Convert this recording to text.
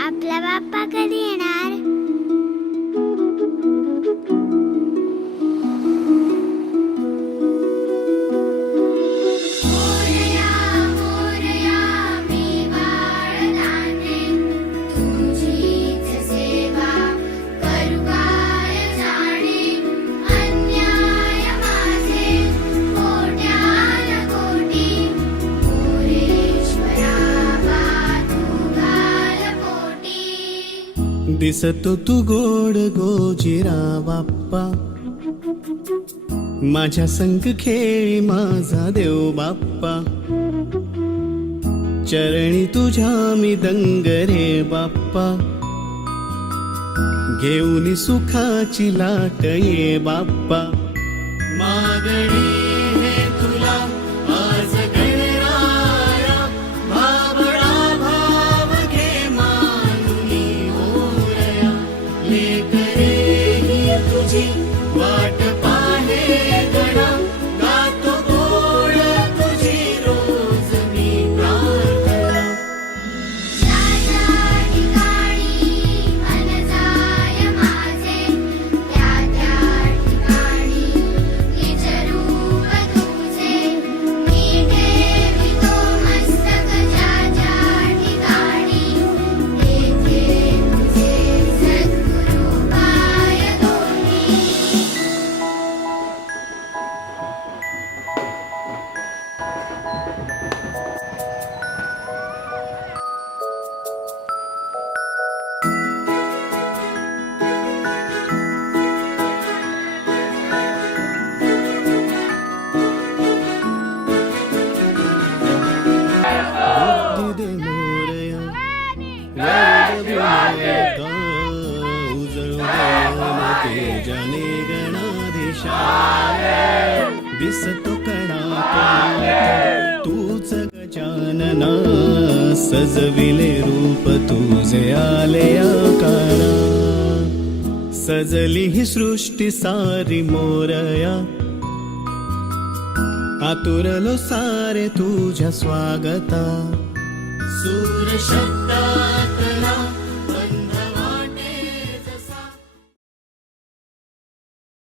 आपला बाप्पा कधी येणार? दिसतो तू गोड गोजिरा बाप्पा, माझ्या संग खेळी माझा देव बाप्पा, चरणी तुझ्या मी दंग रे बाप्पा, घेऊन सुखाची लाट ये बाप्पा, मागणी हे तुला आज गणराया, भावळा भाव घे मानुनी ओरया, लेकरे ही तुझी वाट पाहे गणा, गातो गोड तुझी रोज मी प्रार्थना. बुद्धी दे मोरया, वरद विनायका, उजळू दे तेजाने गणाधीशा, दिसतो कणाकात तूच गजानना, सजविले रूप तुझे आले आकारा, सजली ही सृष्टी सारी मोरया, आतुरलो सारे तुझ्या स्वागता, सूर शब्दातला